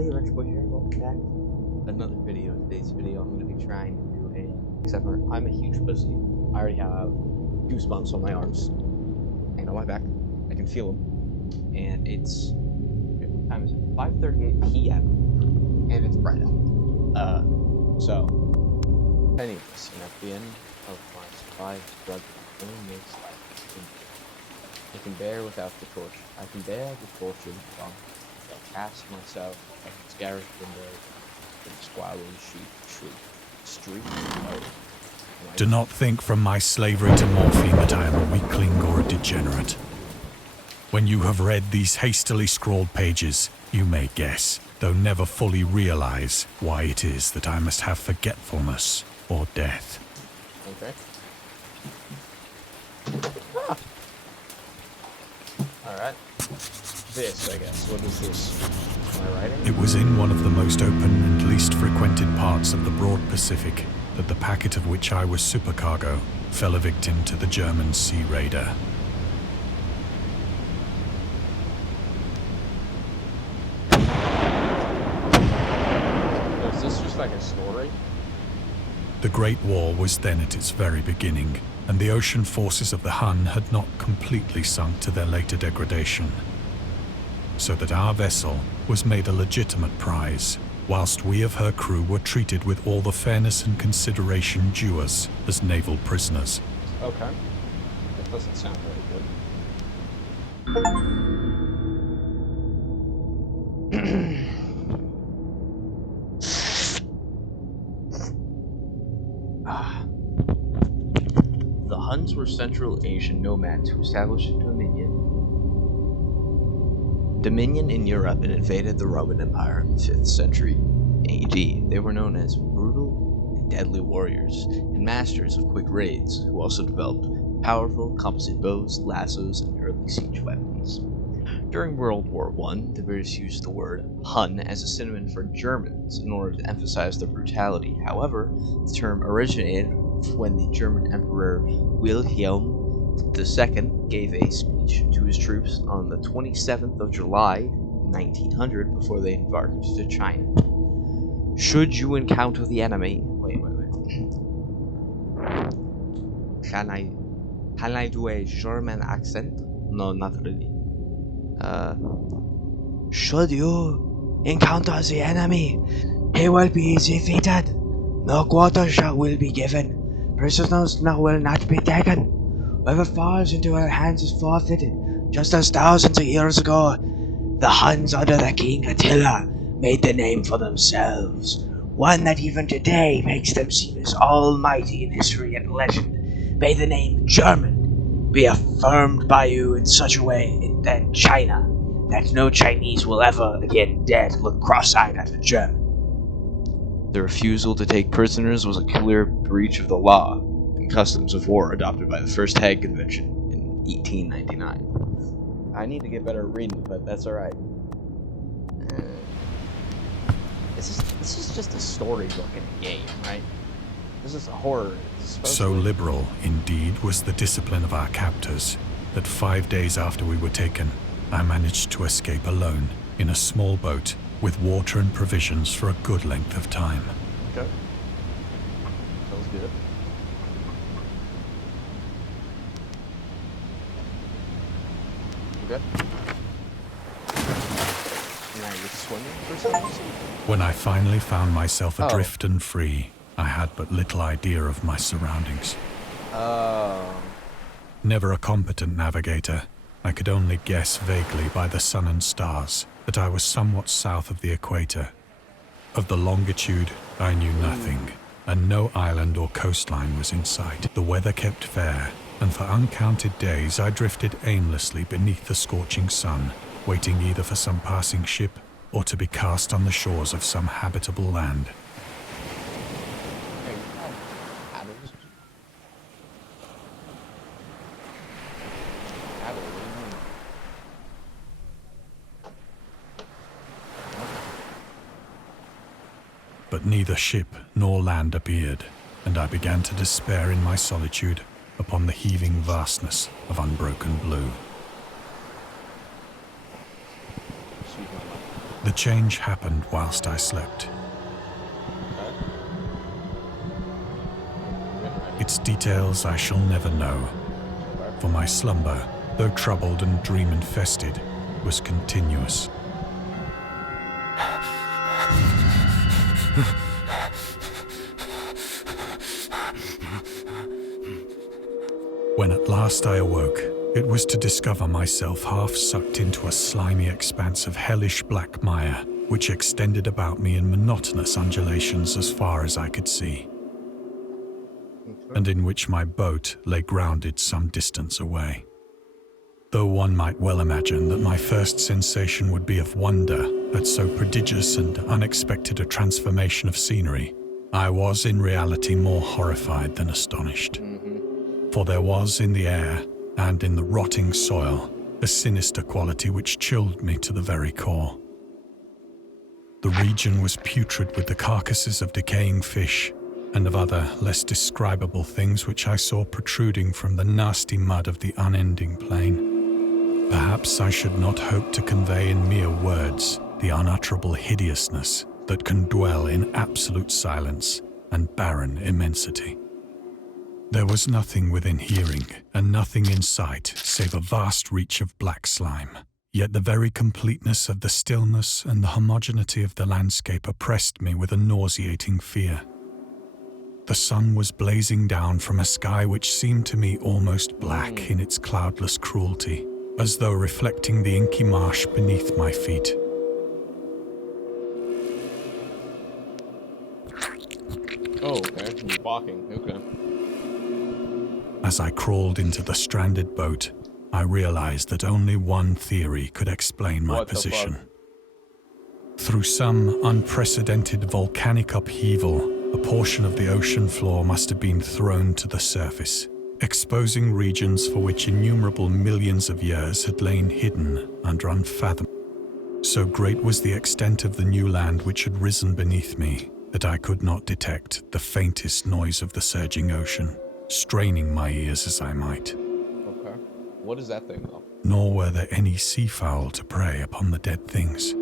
everybody, Electrical here, welcome back to another video. In today's video, I'm going to be trying to do except for, I'm a huge pussy. I already have goosebumps on my arms, and on my back, I can feel them, and it's, what time is it? 5:38 p.m., and it's bright out. So, anyways, at the end of my survive struggle, only makes life. I can bear without the torture. I can bear the torture from I'll cast myself like its garish window in the squalling street. Do not think from my slavery to morphine that I am a weakling or a degenerate. When you have read these hastily scrawled pages, you may guess, though never fully realize, why it is that I must have forgetfulness or death. Okay. Ah. Alright. This, I guess. What is this? Am I writing? It was in one of the most open and least frequented parts of the broad Pacific that the packet of which I was supercargo fell a victim to the German sea raider. Is this just like a story? The Great War was then at its very beginning, and the ocean forces of the Hun had not completely sunk to their later degradation, so that our vessel was made a legitimate prize, whilst we of her crew were treated with all the fairness and consideration due us as naval prisoners. Okay. That doesn't sound very good. The Huns were Central Asian nomads who established a dominion in Europe and invaded the Roman Empire in the 5th century AD. They were known as brutal and deadly warriors and masters of quick raids, who also developed powerful composite bows, lassos, and early siege weapons. During World War I, the British used the word Hun as a synonym for Germans in order to emphasize their brutality. However, the term originated when the German Emperor Wilhelm II gave a speech to his troops on the 27th of July, 1900, before they embarked to China. Should you encounter the enemy... Wait. Can I do a German accent? No, not really. Should you encounter the enemy, he will be defeated. No quarter will be given. Prisoners will not be taken. Whoever falls into our hands is forfeited. Just as thousands of years ago, the Huns under the King Attila made the name for themselves, one that even today makes them seem as almighty in history and legend. May the name German be affirmed by you in such a way in China that no Chinese will ever again dare to look cross-eyed at a German. The refusal to take prisoners was a clear breach of the law and customs of war adopted by the First Hague Convention in 1899. I need to get better at reading, but that's alright. This is just a storybook in a game, right? This is a horror. So liberal, indeed, was the discipline of our captors that 5 days after we were taken, I managed to escape alone in a small boat with water and provisions for a good length of time. Okay. Sounds good. Okay. Now you're swimming for some reason? When I finally found myself adrift and free, I had but little idea of my surroundings. Never a competent navigator, I could only guess vaguely by the sun and stars that I was somewhat south of the equator. Of the longitude, I knew nothing, and no island or coastline was in sight. The weather kept fair, and for uncounted days I drifted aimlessly beneath the scorching sun, waiting either for some passing ship or to be cast on the shores of some habitable land. But neither ship nor land appeared, and I began to despair in my solitude upon the heaving vastness of unbroken blue. The The change happened whilst I slept. Its details I shall never know, for my slumber, though troubled and dream-infested, was continuous. When at last I awoke, it was to discover myself half sucked into a slimy expanse of hellish black mire, which extended about me in monotonous undulations as far as I could see, and in which my boat lay grounded some distance away. Though one might well imagine that my first sensation would be of wonder at so prodigious and unexpected a transformation of scenery, I was in reality more horrified than astonished. For there was in the air and in the rotting soil a sinister quality which chilled me to the very core. The region was putrid with the carcasses of decaying fish and of other less describable things which I saw protruding from the nasty mud of the unending plain. Perhaps I should not hope to convey in mere words the unutterable hideousness that can dwell in absolute silence and barren immensity. There was nothing within hearing and nothing in sight save a vast reach of black slime. Yet the very completeness of the stillness and the homogeneity of the landscape oppressed me with a nauseating fear. The sun was blazing down from a sky which seemed to me almost black in its cloudless cruelty, as though reflecting the inky marsh beneath my feet. Oh, okay. He's walking. Okay. As I crawled into the stranded boat, I realized that only one theory could explain my position. Through some unprecedented volcanic upheaval, a portion of the ocean floor must have been thrown to the surface, exposing regions for which innumerable millions of years had lain hidden under unfathomable. So great was the extent of the new land which had risen beneath me that I could not detect the faintest noise of the surging ocean, straining my ears as I might. Okay. What is that thing, though? Nor were there any seafowl to prey upon the dead things.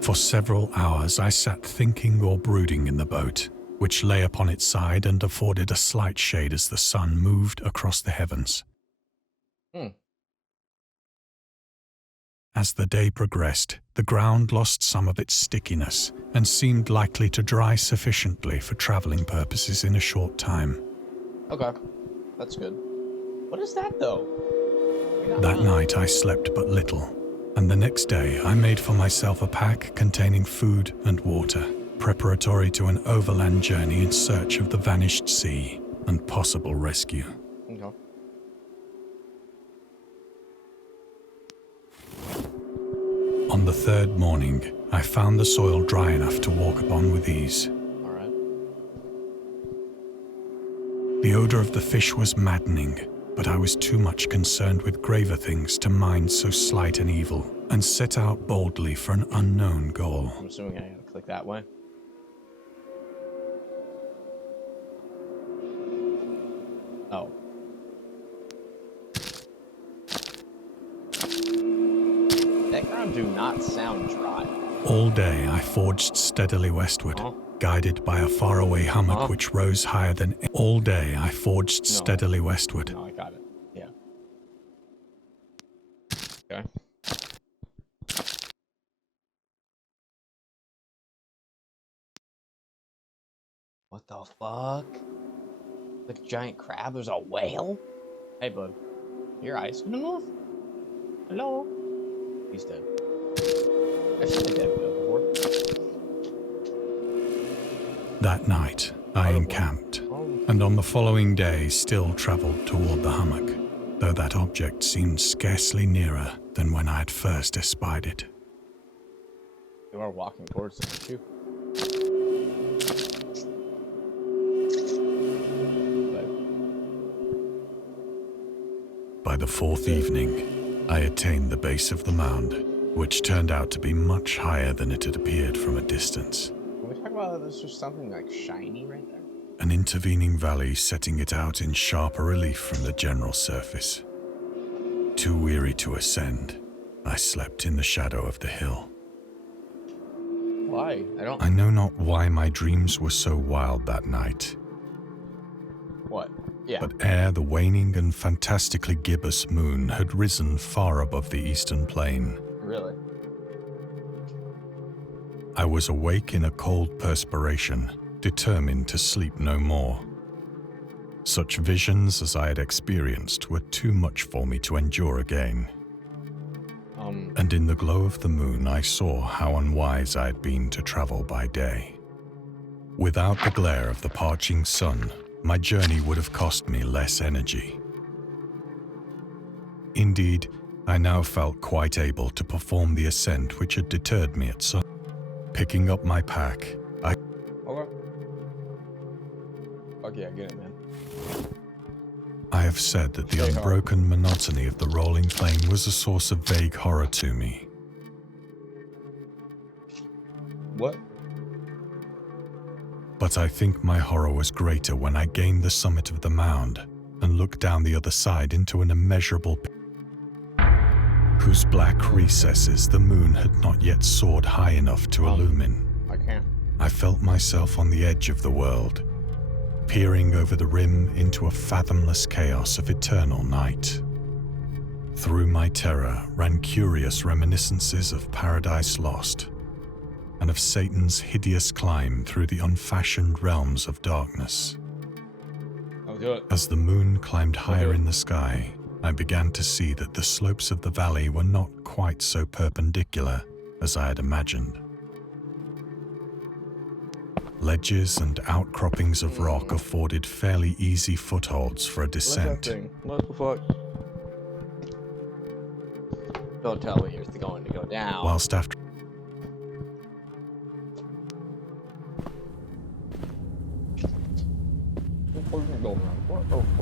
For several hours I sat thinking or brooding in the boat, which lay upon its side and afforded a slight shade as the sun moved across the heavens. As the day progressed, the ground lost some of its stickiness and seemed likely to dry sufficiently for traveling purposes in a short time. Okay, that's good. What is that, though? That night I slept but little, and the next day I made for myself a pack containing food and water, preparatory to an overland journey in search of the vanished sea and possible rescue. Okay. On the third morning, I found the soil dry enough to walk upon with ease. All right. The odor of the fish was maddening, but I was too much concerned with graver things to mind so slight an evil, and set out boldly for an unknown goal. I'm assuming I gotta click that way. Oh. That ground do not sound dry. All day I forged steadily westward, guided by a faraway hummock which rose higher than... All day I forged steadily westward. No, I got it. Yeah. Okay. What the fuck? Like a giant crab? There's a whale? Hey, bud. Your eyes gonna move? Hello? He's dead. I've seen a dead whale before. That night, I encamped, and on the following day still travelled toward the hummock, though that object seemed scarcely nearer than when I had first espied it. You are walking towards it, aren't you? By the fourth evening, I attained the base of the mound, which turned out to be much higher than it had appeared from a distance. Can we talk about there's just something like shiny right there? an intervening valley setting it out in sharper relief from the general surface. Too weary to ascend, I slept in the shadow of the hill. Why? I know not why my dreams were so wild that night. What? Yeah. But ere the waning and fantastically gibbous moon had risen far above the eastern plain, Really? I was awake in a cold perspiration, determined to sleep no more. Such visions as I had experienced were too much for me to endure again. And in the glow of the moon I saw how unwise I had been to travel by day. Without the glare of the parching sun, my journey would have cost me less energy. Indeed, I now felt quite able to perform the ascent which had deterred me at sun. Picking up my pack, Okay, I get it, man. I have said that the unbroken monotony of the rolling plain was a source of vague horror to me. What? But I think my horror was greater when I gained the summit of the mound and looked down the other side into an immeasurable pit, whose black recesses the moon had not yet soared high enough to illumine. I can't. I felt myself on the edge of the world, peering over the rim into a fathomless chaos of eternal night. Through my terror ran curious reminiscences of Paradise Lost, and of Satan's hideous climb through the unfashioned realms of darkness. I'll do it. As the moon climbed higher in the sky, I began to see that the slopes of the valley were not quite so perpendicular as I had imagined. Ledges and outcroppings of rock afforded fairly easy footholds for a descent. What the fuck? Don't tell me you're going to go down. Whilst after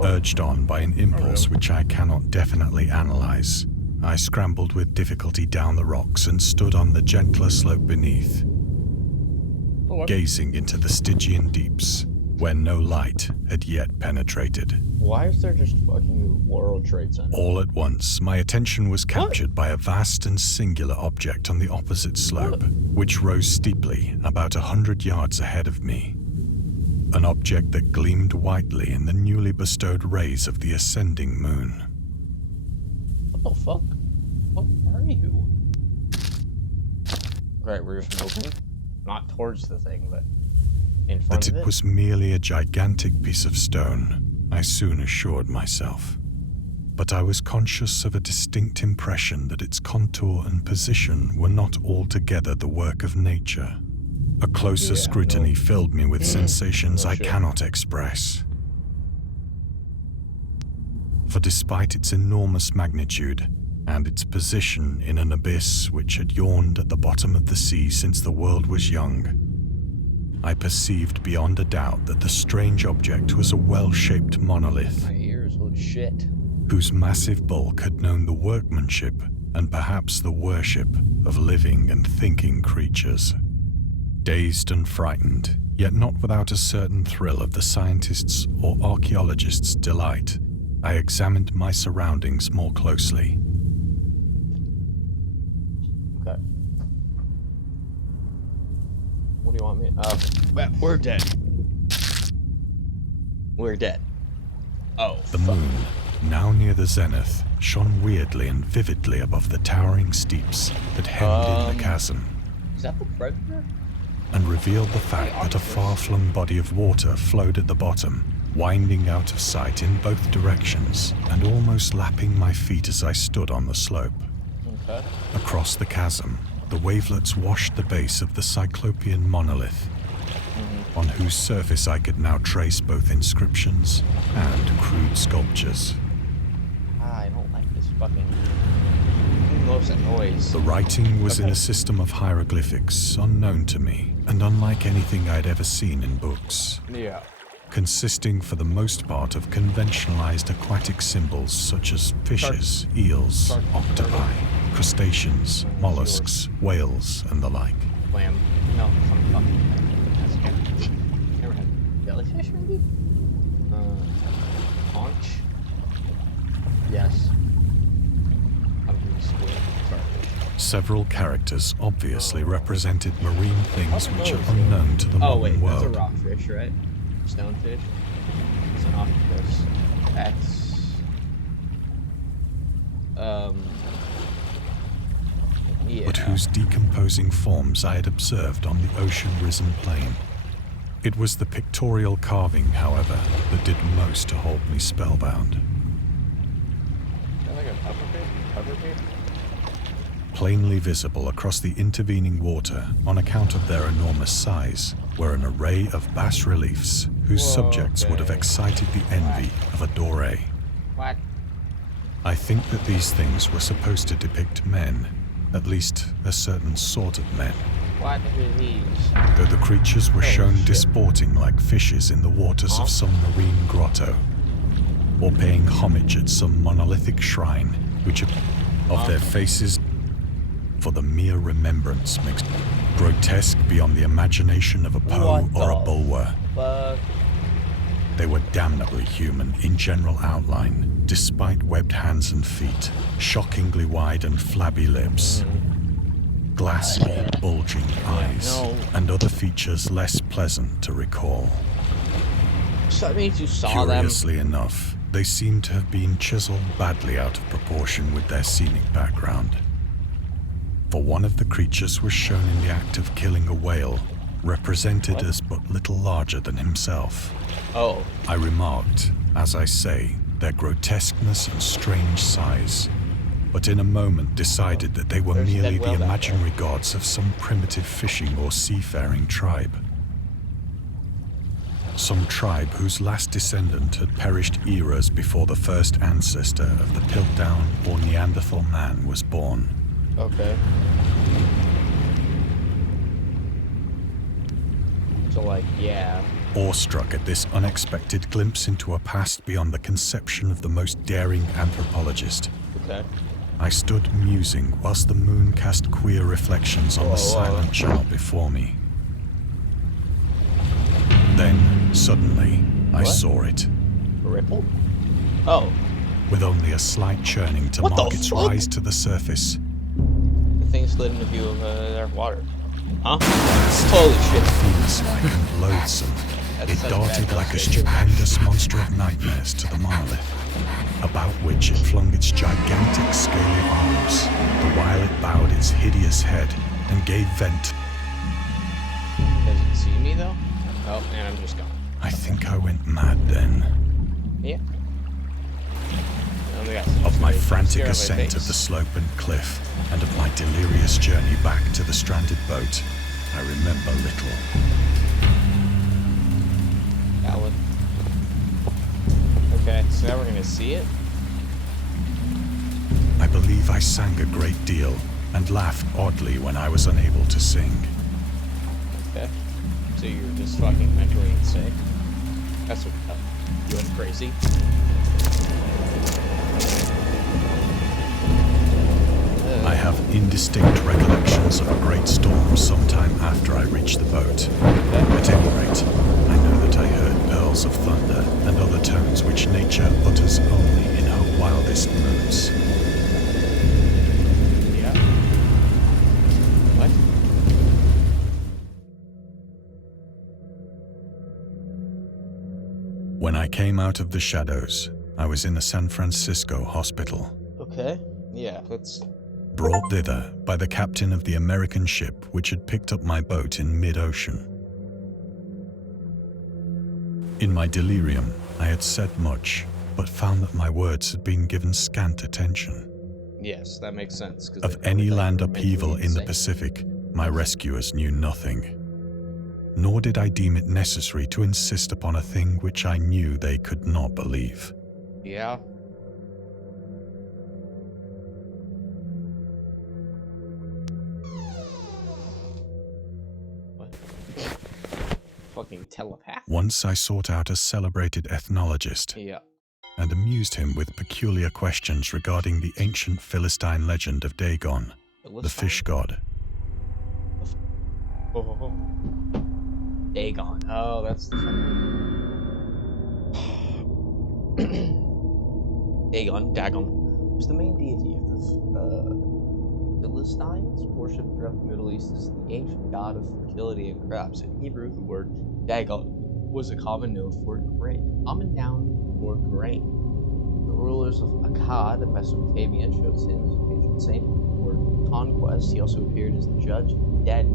urged on by an impulse which I cannot definitely analyze, I scrambled with difficulty down the rocks and stood on the gentler slope beneath, gazing into the Stygian deeps, where no light had yet penetrated. Why is there just fucking World Trade Center? All at once, my attention was captured by a vast and singular object on the opposite slope, which rose steeply about 100 yards ahead of me. An object that gleamed whitely in the newly bestowed rays of the ascending moon. What the fuck? What are you? Right, we're just moving. Not towards the thing, but in front That of it. it was merely a gigantic piece of stone, I soon assured myself. But I was conscious of a distinct impression that its contour and position were not altogether the work of nature. A closer scrutiny filled me with sensations I cannot express. For despite its enormous magnitude, and its position in an abyss which had yawned at the bottom of the sea since the world was young, I perceived beyond a doubt that the strange object was a well-shaped monolith, My ears, holy shit. whose massive bulk had known the workmanship and perhaps the worship of living and thinking creatures. Dazed and frightened, yet not without a certain thrill of the scientist's or archaeologist's delight, I examined my surroundings more closely. Okay. What do you want me? We're dead. We're dead. Oh. The moon, now near the zenith, shone weirdly and vividly above the towering steeps that hemmed in the chasm, Is that the predator? and revealed the fact that a far-flung body of water flowed at the bottom, winding out of sight in both directions and almost lapping my feet as I stood on the slope. Okay. Across the chasm, the wavelets washed the base of the cyclopean monolith, on whose surface I could now trace both inscriptions and crude sculptures. I don't like this fucking... Who loves that noise? The writing was in a system of hieroglyphics unknown to me, and unlike anything I'd ever seen in books, Yeah. consisting for the most part of conventionalized aquatic symbols such as fishes, eels, octopi, crustaceans, mollusks, whales, and the like. Lamb. No, some fucking... Never had jellyfish, maybe? Several characters obviously represented marine things which are unknown to the modern wait, world. that's a rockfish, right? Stonefish. It's an octopus. That's yeah. But whose decomposing forms I had observed on the ocean-risen plain. It was the pictorial carving, however, that did most to hold me spellbound. Is that like a pufferfish? Plainly visible across the intervening water on account of their enormous size were an array of bas-reliefs whose subjects would have excited the envy of a doré. What? I think that these things were supposed to depict men, at least a certain sort of men. What are these? Though the creatures were shown shit. disporting like fishes in the waters of some marine grotto, or paying homage at some monolithic shrine, which of their faces, for the mere remembrance, makes grotesque beyond the imagination of a Poe or a Bulwer. Fuck. They were damnably human in general outline, despite webbed hands and feet, shockingly wide and flabby lips, glassy, bulging eyes, and other features less pleasant to recall. So that means you saw them. Curiously enough, they seem to have been chiseled badly out of proportion with their scenic background. For one of the creatures was shown in the act of killing a whale, represented as but little larger than himself. Oh. I remarked, as I say, their grotesqueness and strange size, but in a moment decided that they were There's a merely dead the whale back imaginary gods of some primitive fishing or seafaring tribe. Some tribe whose last descendant had perished eras before the first ancestor of the Piltdown or Neanderthal man was born. Okay. So, like, yeah. Awestruck at this unexpected glimpse into a past beyond the conception of the most daring anthropologist, Okay. I stood musing whilst the moon cast queer reflections on the silent channel before me. Then, suddenly, I saw it. A ripple? Oh. With only a slight churning to What mark the its fuck? rise to the surface. The thing slid into view of their water. Huh? Holy shit. Fiend-like and loathsome, That's it such darted bad like a justice. stupendous monster of nightmares to the monolith, about which it flung its gigantic scaly arms, the while it bowed its hideous head and gave vent. Does it see me, though? Oh, and I'm just gone. I think I went mad then. Yeah. Of my frantic ascent of the slope and cliff, and of my delirious journey back to the stranded boat, I remember little. Valid. Okay, so now we're gonna see it. I believe I sang a great deal, and laughed oddly when I was unable to sing. Okay. So you're just fucking mentally insane. That's what you went crazy. I have indistinct recollections of a great storm sometime after I reached the boat. At any rate, I know that I heard pearls of thunder and other tones which nature utters only in her wildest moods. Yeah. What? When I came out of the shadows, I was in a San Francisco hospital. Okay. Yeah, let's... Brought thither by the captain of the American ship which had picked up my boat in mid-ocean. In my delirium, I had said much, but found that my words had been given scant attention. Yes, that makes sense. Of any land upheaval in the Pacific, my rescuers knew nothing. Nor did I deem it necessary to insist upon a thing which I knew they could not believe. Yeah. What? Fucking telepath? Once I sought out a celebrated ethnologist Yeah. and amused him with peculiar questions regarding the ancient Philistine legend of Dagon, the fish god. Oh. Dagon. Oh, that's the Dagon. Was the main deity of the Philistines worshipped throughout the Middle East as the ancient god of fertility and crops. In Hebrew, the word Dagon was a common noun for grain. The rulers of Akkad of Mesopotamia chose him as a patron saint for conquest. He also appeared as the judge of the dead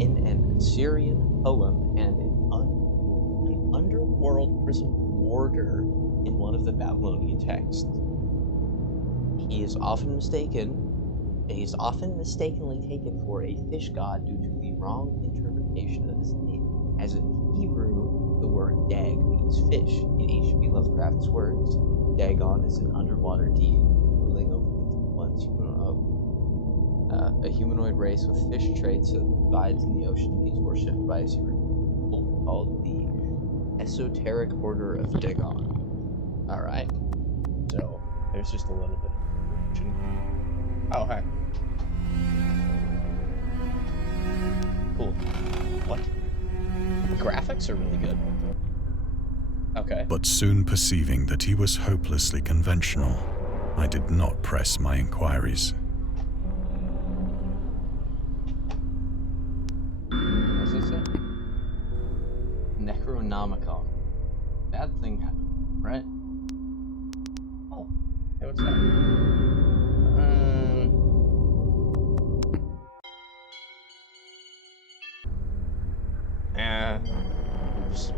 in an Assyrian poem and an underworld prison warder in one of the Babylonian texts. He is often mistakenly taken for a fish god due to the wrong interpretation of his name. As in Hebrew, the word dag means fish. In H.P. Lovecraft's works, Dagon is an underwater deity ruling over a humanoid race with fish traits that abides in the ocean. He's worshipped by a secret cult called the Esoteric Order of Dagon. Alright, so there's just a little bit of information. Oh, hey. Cool. What? The graphics are really good. Okay. But soon perceiving that he was hopelessly conventional, I did not press my inquiries. What's this say? Necronomicon. Bad thing happened, right? Oh. Hey, what's that? Oops.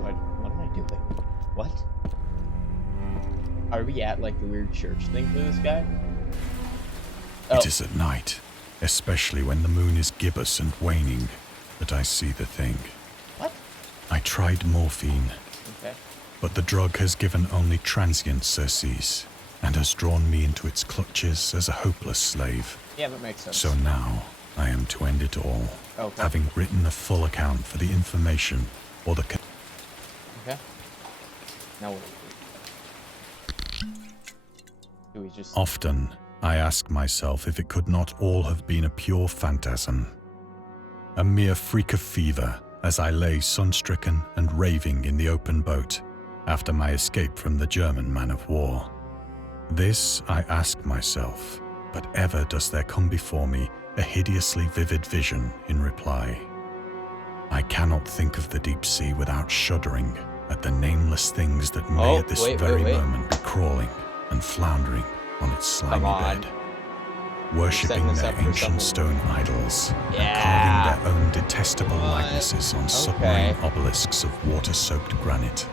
What am I doing? What? Are we at like the weird church thing for this guy? Oh. It is at night, especially when the moon is gibbous and waning, that I see the thing. What? I tried morphine, Okay. but the drug has given only transient surcease and has drawn me into its clutches as a hopeless slave. Yeah, that makes sense. So now I am to end it all, Okay. having written a full account for the information or the... Okay. Now what do we just... Often, I ask myself if it could not all have been a pure phantasm. A mere freak of fever as I lay sun-stricken and raving in the open boat after my escape from the German man-of-war. This I ask myself, but ever does there come before me a hideously vivid vision in reply. I cannot think of the deep sea without shuddering at the nameless things that may at this very moment be crawling and floundering on its slimy bed, worshipping their ancient stone idols and carving their own detestable likenesses on submarine obelisks of water-soaked granite.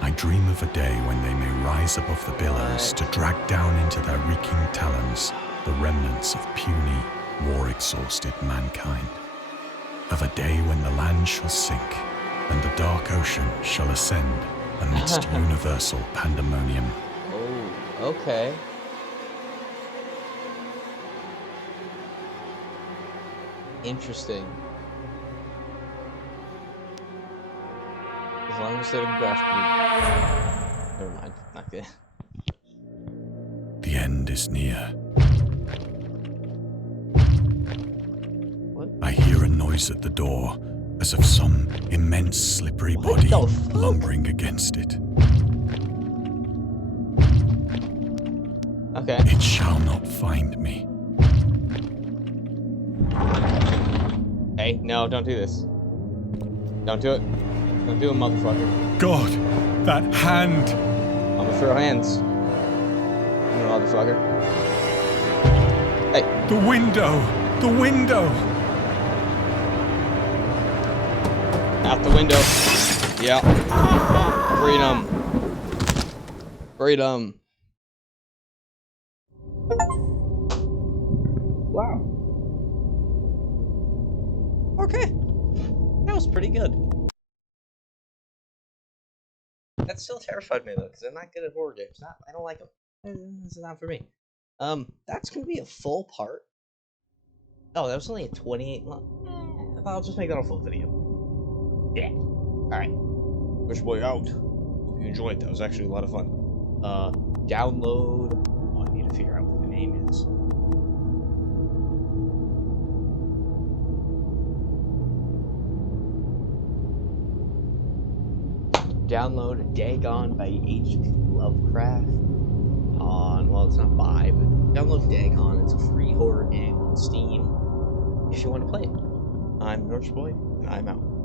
I dream of a day when they may rise above the billows to drag down into their reeking talons the remnants of puny, war-exhausted mankind. Of a day when the land shall sink and the dark ocean shall ascend amidst universal pandemonium. Oh, okay. Interesting. As long as they're graphic. Never mind. Not good. The end is near. What? I hear a noise at the door, as of some immense slippery body lumbering against it. Okay. It shall not find me. Hey, no, don't do this. Don't do it. Don't do it, motherfucker. God, that hand! I'm gonna throw hands. You motherfucker. Hey. The window! The window! Out the window. Yeah. Freedom. Freedom. Wow. Okay. That was pretty good. That still terrified me though, because I'm not good at horror games. I don't like them. This is not for me. That's gonna be a full part. Oh, that was only a 28 long. I'll just make that a full video. Yeah. Alright. Push boy out. Hope you enjoyed. That was actually a lot of fun. Download. Oh, I need to figure out what the name is. Download Dagon by H.P. Lovecraft on, well, it's not by, but download Dagon. It's a free horror game on Steam if you want to play it. I'm Norse Boy, and I'm out.